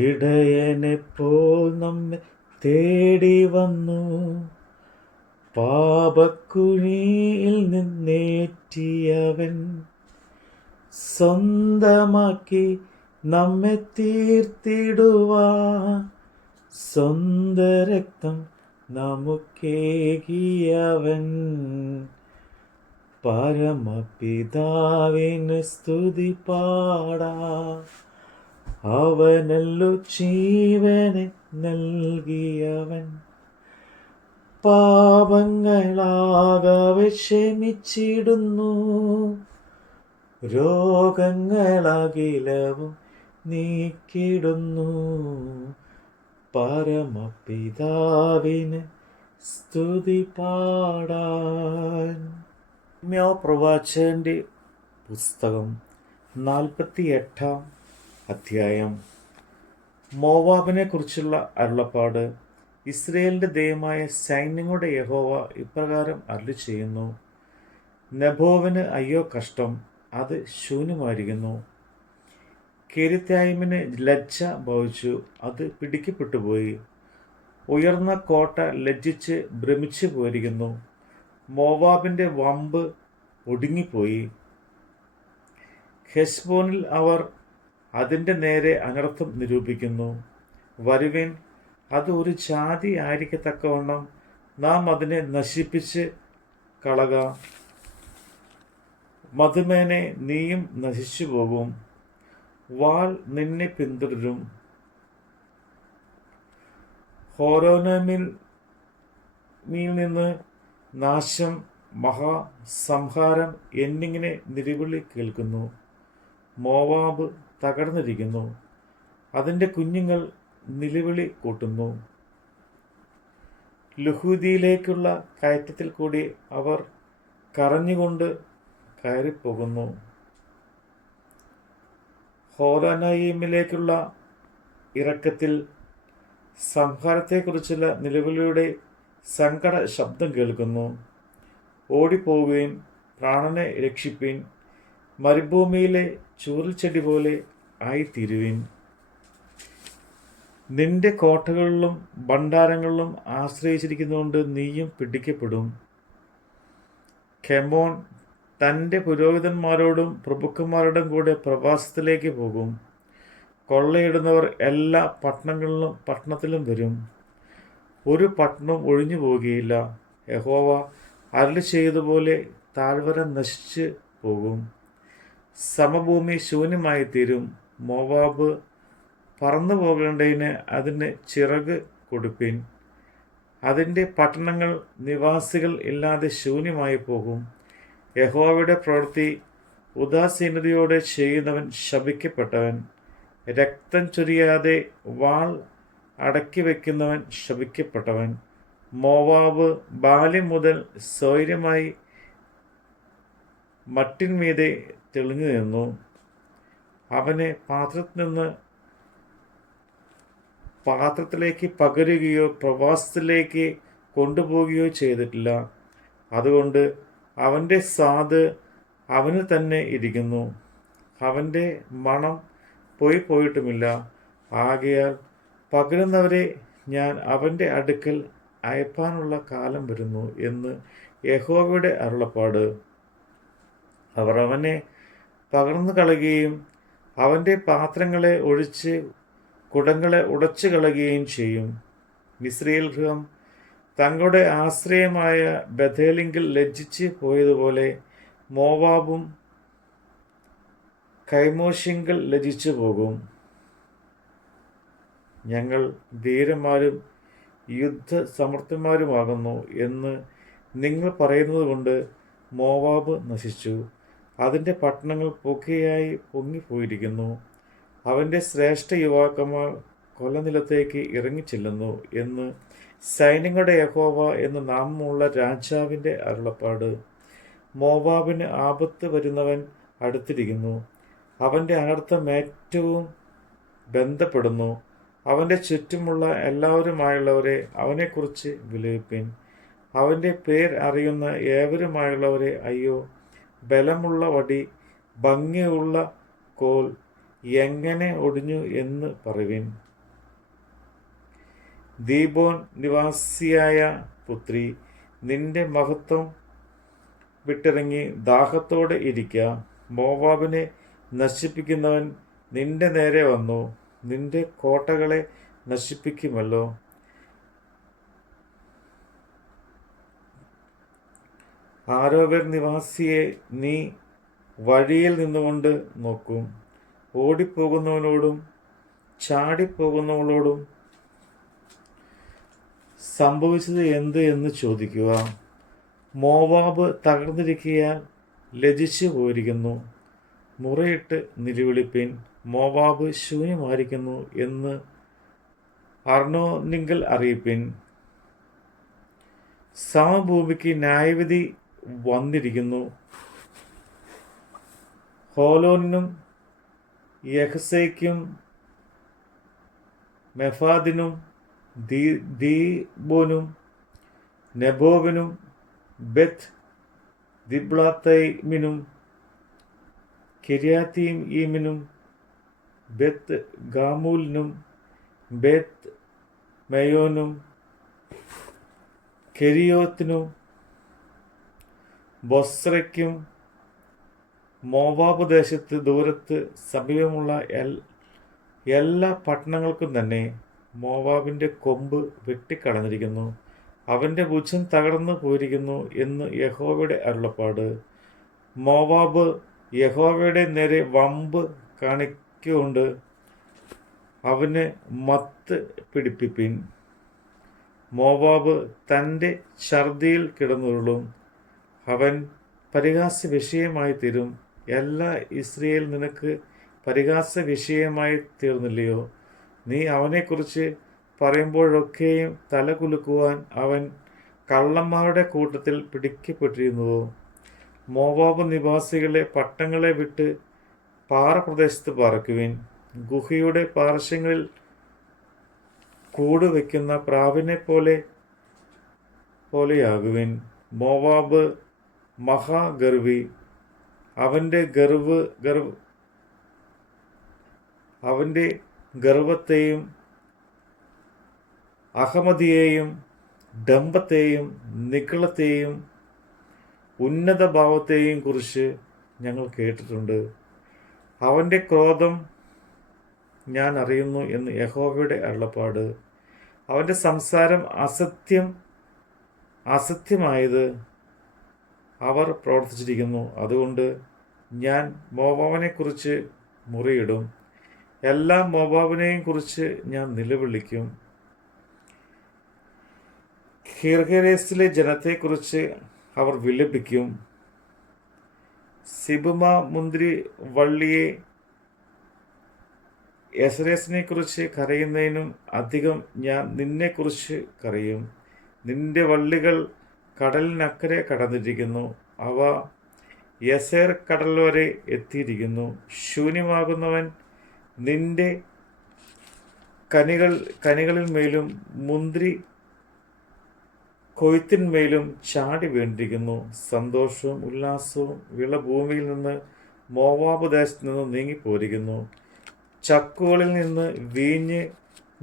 ഇടയനെപ്പോൾ നമ്മെ തേടി വന്നു, പാപക്കുഴിയിൽ നിന്നേറ്റിയവൻ സ്വന്തമാക്കി നമ്മെ തീർത്തിടുവാൻ സ്വന്ത രക്തം നമുക്കേകിയവൻ. പരമപിതാവിന് സ്തുതി പാടാ, അവനല്ലോ ജീവനെ നൽകിയവൻ. പാപങ്ങളാകവെ ക്ഷമിച്ചിടുന്നു, രോഗങ്ങളകിലവും നീക്കിടുന്നു. പരമപിതാവിന് സ്തുതി പാടാൻ. പ്രവാചകന്റെ പുസ്തകം 48 അധ്യായം. മോവാബിനെ കുറിച്ചുള്ള അരുളപ്പാട്. ഇസ്രയേലിന്റെ ദൈവമായ സൈന്യങ്ങളുടെ യഹോവ ഇപ്രകാരം അരുളി ചെയ്യുന്നു: നെബോവിന് അയ്യോ കഷ്ടം, അത് ശൂന്യമായിരിക്കുന്നു. കിര്യത്തയീമിന് ലജ്ജ ഭവിച്ചു, അത് പിടിക്കപ്പെട്ടുപോയി. ഉയർന്ന കോട്ട ലജ്ജിച്ച് ഭ്രമിച്ചു പോയിരിക്കുന്നു. മോവാബിന്റെ വമ്പ് ഒടുങ്ങിപ്പോയി. ഹെശ്ബോനിൽ അവർ അതിൻ്റെ നേരെ അനർത്ഥം നിരൂപിക്കുന്നു. വരുവിൻ, അത് ഒരു ജാതി ആയിരിക്കത്തക്കവണ്ണം നാം അതിനെ നശിപ്പിച്ച് കളക. മധുമേനെ, നീയും നശിച്ചു പോകും. വാൾ നിന്നെ പിന്തുടരും. ഹോരോനമിൽ നിന്ന് നാശം, മഹാസംഹാരം എന്നിങ്ങനെ നിലവിളി കേൾക്കുന്നു. മോവാബ് തകർന്നിരിക്കുന്നു, അതിൻ്റെ കുഞ്ഞുങ്ങൾ നിലവിളി കൂട്ടുന്നു. ലുഹൂദിയിലേക്കുള്ള കയറ്റത്തിൽ കൂടി അവർ കരഞ്ഞുകൊണ്ട് കയറിപ്പോകുന്നു. ഹോരോനയീമിലേക്കുള്ള ഇറക്കത്തിൽ സംഹാരത്തെക്കുറിച്ചുള്ള നിലവിളിയുടെ സങ്കട ശബ്ദം കേൾക്കുന്നു. ഓടിപ്പോവുകയും പ്രാണനെ രക്ഷിപ്പിൻ, മരുഭൂമിയിലെ ചൂരൽച്ചെടി പോലെ ആയിത്തീരുവിൻ. നിന്റെ കോട്ടകളിലും ഭണ്ഡാരങ്ങളിലും ആശ്രയിച്ചിരിക്കുന്നതുകൊണ്ട് നീയും പിടിക്കപ്പെടും. കെമോൻ തൻ്റെ പുരോഹിതന്മാരോടും പ്രഭുക്കന്മാരോടും കൂടെ പ്രവാസത്തിലേക്ക് പോകും. കൊള്ളയിടുന്നവർ എല്ലാ പട്ടണത്തിലും വരും. ഒരു പട്ടണം ഒഴിഞ്ഞു പോകുകയില്ല. യഹോവ അരുളി ചെയ്തതുപോലെ താഴ്വര നശിച്ചു പോകും. സമഭൂമി ശൂന്യമായി തീരും. മോവാബ് പറന്നു പോകേണ്ടതിന് അതിന് ചിറക് കൊടുപ്പിൻ. അതിൻ്റെ പട്ടണങ്ങൾ നിവാസികൾ ഇല്ലാതെ ശൂന്യമായി പോകും. യഹോവയുടെ പ്രവൃത്തി ഉദാസീനതയോടെ ചെയ്യുന്നവൻ ശപിക്കപ്പെട്ടവൻ. രക്തം ചൊരിയാതെ വാൾ അടക്കി വയ്ക്കുന്നവൻ ശപിക്കപ്പെട്ടവൻ. മോവാബ് ബാല്യം മുതൽ സ്വൈര്യമായി മട്ടിന്മീതെ തെളിഞ്ഞു നിന്നു. അവനെ പാത്രത്തിൽ നിന്ന് പാത്രത്തിലേക്ക് പകരുകയോ പ്രവാസത്തിലേക്ക് കൊണ്ടുപോവുകയോ ചെയ്തിട്ടില്ല. അതുകൊണ്ട് അവൻ്റെ സ്വാദ് അവന് തന്നെ ഇരിക്കുന്നു, അവൻ്റെ മണം പോയിട്ടുമില്ല. ആകയാൽ പകരുന്നവരെ ഞാൻ അവൻ്റെ അടുക്കൽ അയപ്പാനുള്ള കാലം വരുന്നു എന്ന് യഹോവയുടെ അരുളപ്പാട്. അവർ അവനെ പകർന്നു കളയുകയും അവൻ്റെ പാത്രങ്ങളെ ഒഴിച്ച് കുടങ്ങളെ ഉടച്ചു കളയുകയും ചെയ്യും. മിസ്രയേൽ ഗൃഹം തങ്ങളുടെ ആശ്രയമായ ബഥേലിങ്കിൽ ലജ്ജിച്ച് പോയതുപോലെ മോവാബും കൈമോശിങ്കൽ ലജ്ജിച്ചു പോകും. ഞങ്ങൾ ധീരന്മാരും യുദ്ധസമർത്ഥന്മാരുമാകുന്നു എന്ന് നിങ്ങൾ പറയുന്നത് കൊണ്ട് മോവാബ് നശിച്ചു. അതിൻ്റെ പട്ടണങ്ങൾ പുകയായി പൊങ്ങിപ്പോയിരിക്കുന്നു. അവൻ്റെ ശ്രേഷ്ഠ യുവാക്കന്മാർ കൊലനിലത്തേക്ക് ഇറങ്ങിച്ചെല്ലുന്നു എന്ന് സൈന്യങ്ങളുടെ യഹോവ എന്ന് നാമമുള്ള രാജാവിൻ്റെ അരുളപ്പാട്. മോവാബിന് ആപത്ത് വരുന്നവൻ അടുത്തിരിക്കുന്നു. അവൻ്റെ അനർത്ഥം ഏറ്റവും ബന്ധപ്പെടുന്നു. അവൻ്റെ ചുറ്റുമുള്ള എല്ലാവരുമായുള്ളവരെ അവനെക്കുറിച്ച് വിലപിപ്പിൻ. അവൻ്റെ പേർ അറിയുന്ന ഏവരുമായുള്ളവരെ അയ്യോ. ബലമുള്ള വടി, ഭംഗിയുള്ള കോൽ, എങ്ങനെ ഒടിഞ്ഞു എന്ന് പറയുവിൻ. ദീബോൻ നിവാസിയായ പുത്രി, നിന്റെ മഹത്വം വിട്ടിറങ്ങി ദാഹത്തോടെ ഇരിക്കുക. മോവാബിനെ നശിപ്പിക്കുന്നവൻ നിന്റെ നേരെ വന്നു നിന്റെ കോട്ടകളെ നശിപ്പിക്കുമല്ലോ. ആരോവേർ നിവാസിയെ നീ വഴിയിൽ നിന്നുകൊണ്ട് നോക്കും. ഓടിപ്പോകുന്നവനോടും ചാടിപ്പോകുന്നവളോടും സംഭവിച്ചത് എന്ത് എന്ന് ചോദിക്കുക. മോവാബ് തകർന്നിരിക്കയാൽ ലജിച്ചു പോയിരിക്കുന്നു. മുറയിട്ട് നിലവിളിപ്പിൻ, മോവാബ് ശൂന്യമായിരിക്കുന്നു എന്ന് അർണോനിങ്കൽ അറിയിപ്പിൻ. സമഭൂമിക്ക് ന്യായവിധി വന്നിരിക്കുന്നു. ഹോലോനും യഹ്സയ്ക്കും മെഫാദിനും ദീബോനും നെബോവിനും ബെത്ത് ദിബ്ലാത്തൈമിനും കിര്യാത്തീമിനും ബെത്ത് ഗാമൂലിനും ബെത്ത് മെയോനും കെരിയോത്തിനും ബൊസ്രയ്ക്കും മോവാബ് ദേശത്ത് ദൂരത്ത് സമീപമുള്ള എല്ലാ പട്ടണങ്ങൾക്കും തന്നെ മോവാബിൻ്റെ കൊമ്പ് വെട്ടിക്കളഞ്ഞിരിക്കുന്നു. അവൻ്റെ ഭുജം തകർന്നു പോയിരിക്കുന്നു എന്ന് യഹോവയുടെ അരുളപ്പാട്. മോവാബ് യഹോവയുടെ നേരെ വമ്പ് കാണിക്കൊണ്ട് അവന് മത്ത് പിടിപ്പിപ്പിൻ. മോവാബ് തൻ്റെ ഛർദിയിൽ കിടന്നുരുളും. അവൻ പരിഹാസ വിഷയമായി തീരും. എല്ലാ ഇസ്രയേൽ നിനക്ക് പരിഹാസ വിഷയമായി തീർന്നില്ലയോ? നീ അവനെക്കുറിച്ച് പറയുമ്പോഴൊക്കെയും തല കുലുക്കുവാൻ അവൻ കള്ളന്മാരുടെ കൂട്ടത്തിൽ പിടിക്കപ്പെട്ടിരുന്നുവോ? മോവാബ് നിവാസികളെ പട്ടണങ്ങളെ വിട്ട് പാറപ്രദേശത്ത് പാർക്കുവിൻ. ഗുഹയുടെ പാർശ്വങ്ങളിൽ കൂടുവെക്കുന്ന പ്രാവിനെ പോലെയാകുവിൻ. മോവാബ് മഹാഗർവി, അവൻ്റെ ഗർവത്തെയും അഹമതിയെയും ഡംബത്തെയും നിഗളത്തെയും ഉന്നത ഭാവത്തെയും കുറിച്ച് ഞങ്ങൾ കേട്ടിട്ടുണ്ട്. അവൻ്റെ ക്രോധം ഞാൻ അറിയുന്നു എന്ന് യഹോവയുടെ അരുളപ്പാട്. അവൻ്റെ സംസാരം അസത്യമായത് അവർ പ്രവർത്തിച്ചിരിക്കുന്നു. അതുകൊണ്ട് ഞാൻ മോവാബിനെക്കുറിച്ച് മുറിയിടും. എല്ലാ മോവാബിനെയും കുറിച്ച് ഞാൻ നിലവിളിക്കും. ഹിർഹേരെസിലെ ജനത്തെക്കുറിച്ച് അവർ വിലപിക്കും. സിബുമ മുന്തിരി വള്ളിയെ എസരേസിനെക്കുറിച്ച് കരയുന്നതിനും അധികം ഞാൻ നിന്നെക്കുറിച്ച് കരയും. നിന്റെ വള്ളികൾ കടലിനക്കരെ കടന്നിരിക്കുന്നു. അവ യസേർ കടൽ വരെ എത്തിയിരിക്കുന്നു. ശൂന്യമാകുന്നവൻ നിന്റെ കനികളിൽ മേലും മുന്തിരി കൊയ്ത്തിന്മേലും ചാടി വീണ്ടിരിക്കുന്നു. സന്തോഷവും ഉല്ലാസവും വിളഭൂമിയിൽ നിന്ന് മോവാബ് ദേശത്ത് നിന്ന് നീങ്ങിപ്പോയിരിക്കുന്നു. ചക്കുകളിൽ നിന്ന് വീഞ്ഞ്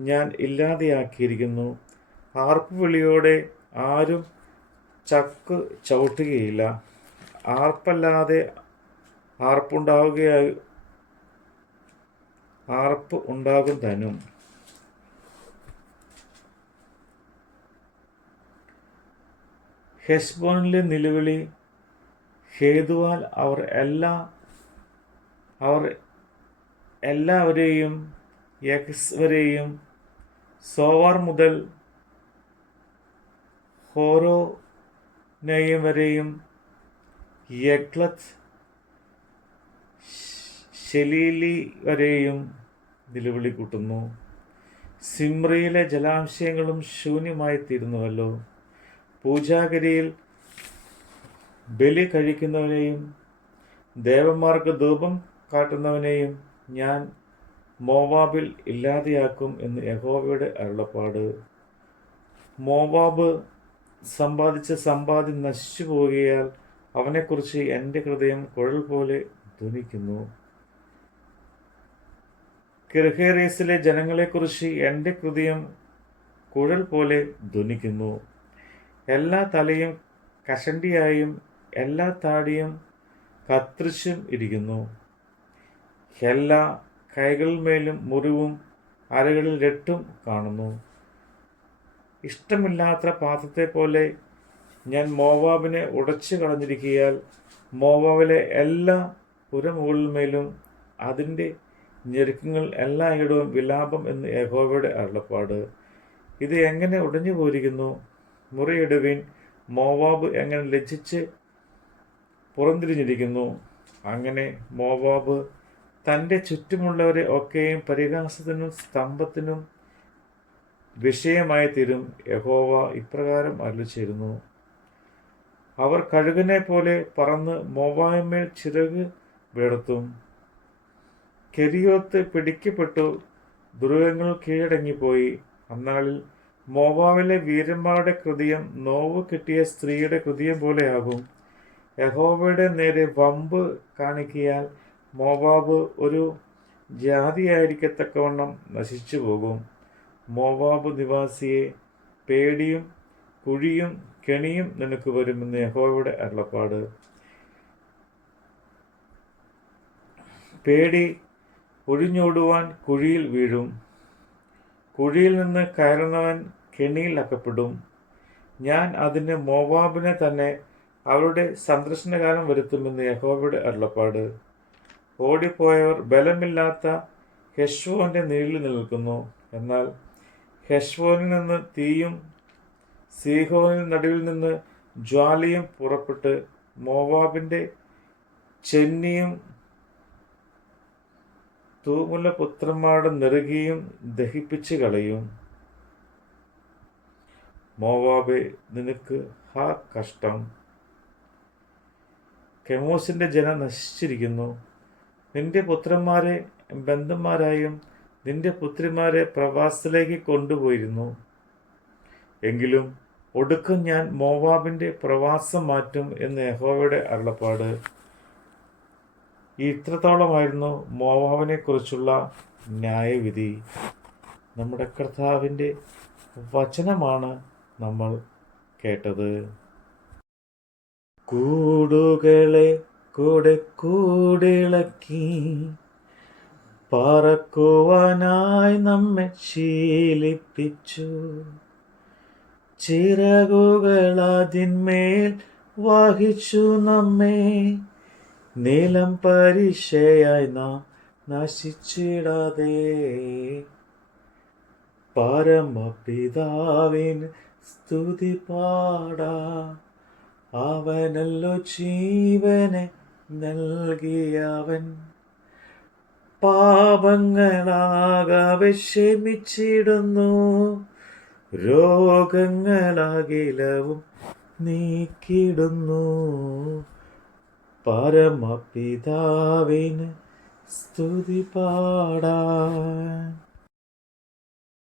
ഞാൻ ഇല്ലാതെയാക്കിയിരിക്കുന്നു. ആർപ്പുവിളിയോടെ ആരും ചക്ക് ചവിട്ടുകയില്ല. ആർപ്പല്ലാതെ ആർപ്പ് ഉണ്ടാകും താനും. ഹെശ്ബോനിലെ നിലവിളി ഹേതുവാൽ അവർ എല്ലാവരെയും യഹ്സ് വരെയും സോവാർ മുതൽ ഹോരോനയും വരെയും യഗ്ലത്ത് ശലീലി വരെയും നിലവിളി കൂട്ടുന്നു. സിമ്രിയിലെ ജലാശയങ്ങളും ശൂന്യമായി തീരുന്നുവല്ലോ. പൂജാഗിരിയിൽ ബലി കഴിക്കുന്നവനെയും ദേവന്മാർക്ക് ധൂപം കാട്ടുന്നവനെയും ഞാൻ മോവാബിൽ ഇല്ലാതെയാക്കും എന്ന് യഹോവയുടെ അരുളപ്പാട്. മോവാബ് സമ്പാദിച്ച സമ്പാദ്യം നശിച്ചു പോകുകയാൽ അവനെക്കുറിച്ച് എൻ്റെ ഹൃദയം കുഴൽ പോലെ ധ്വനിക്കുന്നു. കിർഹേറീസിലെ ജനങ്ങളെക്കുറിച്ച് എൻ്റെ ഹൃദയം കുഴൽ പോലെ ധ്വനിക്കുന്നു. എല്ലാ തലയും കഷണ്ടിയായും എല്ലാ താടിയും കത്രിച്ചും ഇരിക്കുന്നു. എല്ലാ കൈകളിന്മേലും മുറിവും അരകളിൽ രട്ടും കാണുന്നു. ഇഷ്ടമില്ലാത്ത പാത്രത്തെ പോലെ ഞാൻ മോവാബിനെ ഉടച്ചു കളഞ്ഞിരിക്കയാൽ മോവാബിലെ എല്ലാ പുരമുകളിന്മേലും അതിൻ്റെ ഞെരുക്കങ്ങൾ എല്ലായിടവും വിലാപം എന്ന് യഹോവയുടെ അരുളപ്പാട്. ഇത് എങ്ങനെ ഉടഞ്ഞു പോയിരിക്കുന്നു! മുറിയിടുവിൻ, മോവാബ് എങ്ങനെ ലജ്ജിച്ച് പുറംതിരിഞ്ഞിരിക്കുന്നു! അങ്ങനെ മോവാബ് തൻ്റെ ചുറ്റുമുള്ളവരെ ഒക്കെയും പരിഹാസത്തിനും സ്തംഭത്തിനും വിഷയമായി തീരും. യഹോവ ഇപ്രകാരം അരുളിച്ചെയ്യുന്നു: അവർ കഴുകനെ പോലെ പറന്ന് മോവാബിന്മേൽ ചിറക് വിടർത്തും. കെരിയോത്ത് പിടിക്കപ്പെട്ടു, ദുർഗങ്ങൾ കീഴടങ്ങിപ്പോയി. അന്നാളിൽ മോവാബിലെ വീരന്മാരുടെ ഹൃദയം നോവ് കിട്ടിയ സ്ത്രീയുടെ ഹൃദയം പോലെയാകും. യഹോവയുടെ നേരെ വമ്പ് കാണിക്കയാൽ മോവാബ് ഒരു ജാതിയായിരിക്കത്തക്കവണ്ണം നശിച്ചു പോകും. മോവാബ് നിവാസിയെ, പേടിയും കുഴിയും കെണിയും നിനക്ക് വരുമെന്ന് യഹോവയുടെ അരുളപ്പാട്. പേടി ഒഴിഞ്ഞോടുവാൻ കുഴിയിൽ വീഴും. കുഴിയിൽ നിന്ന് കയറുന്നവൻ കെണിയിൽ അകപ്പെടും. ഞാൻ അതിന് മോവാബിനെ തന്നെ അവരുടെ സന്ദർശനകാലം വരുത്തുമെന്ന് യഹോവയുടെ അരുളപ്പാട്. ഓടിപ്പോയവർ ബലമില്ലാത്ത ഹെശ്ബോന്റെ നിഴലിൽ നിൽക്കുന്നു. എന്നാൽ ഹെശ്ബോനിൽ നിന്ന് തീയും സീഹോനിൽ നടുവിൽ നിന്ന് ജ്വാലയും പുറപ്പെട്ട് മോവാബിന്റെ ചെന്നിയും തൂമുലപുത്രന്മാരുടെ നെറുകയും ദഹിപ്പിച്ച് കളയും. മോവാബേ, നിനക്ക് ഹാ കഷ്ടം! കെമോസിന്റെ ജനം നശിച്ചിരിക്കുന്നു. നിന്റെ പുത്രന്മാരെ ബന്ധന്മാരായും നിന്റെ പുത്രിമാരെ പ്രവാസത്തിലേക്ക് കൊണ്ടുപോയിരുന്നു. എങ്കിലും ഒടുക്കം ഞാൻ മോവാബിന്റെ പ്രവാസം മാറ്റും എന്ന് യഹോവയുടെ അരുളപ്പാട്. ഇത്രത്തോളമായിരുന്നു മോവാബിനെ കുറിച്ചുള്ള ന്യായവിധി. നമ്മുടെ കർത്താവിൻ്റെ വചനമാണ് നമ്മൾ കേട്ടത്. കൂടുകളെ കൂടെ കൂടിളക്കി പറക്കുവാനായി നമ്മെ ശീലിപ്പിച്ചു. ചിറകുകളതിന്മേൽ വഹിച്ചു നമ്മെ. നീലം പരിശയായി നാം നശിച്ചിടാതെ പരമപിതാവിന് സ്തുതി പാടാ. അവനല്ലോ ജീവനെ നൽകിയവൻ. പാപങ്ങളാകെ ക്ഷമിച്ചിടുന്നു. രോഗങ്ങളാകിലവും നീക്കിടുന്നു. പരമപിതാവിന് സ്തുതി പാടാൻ.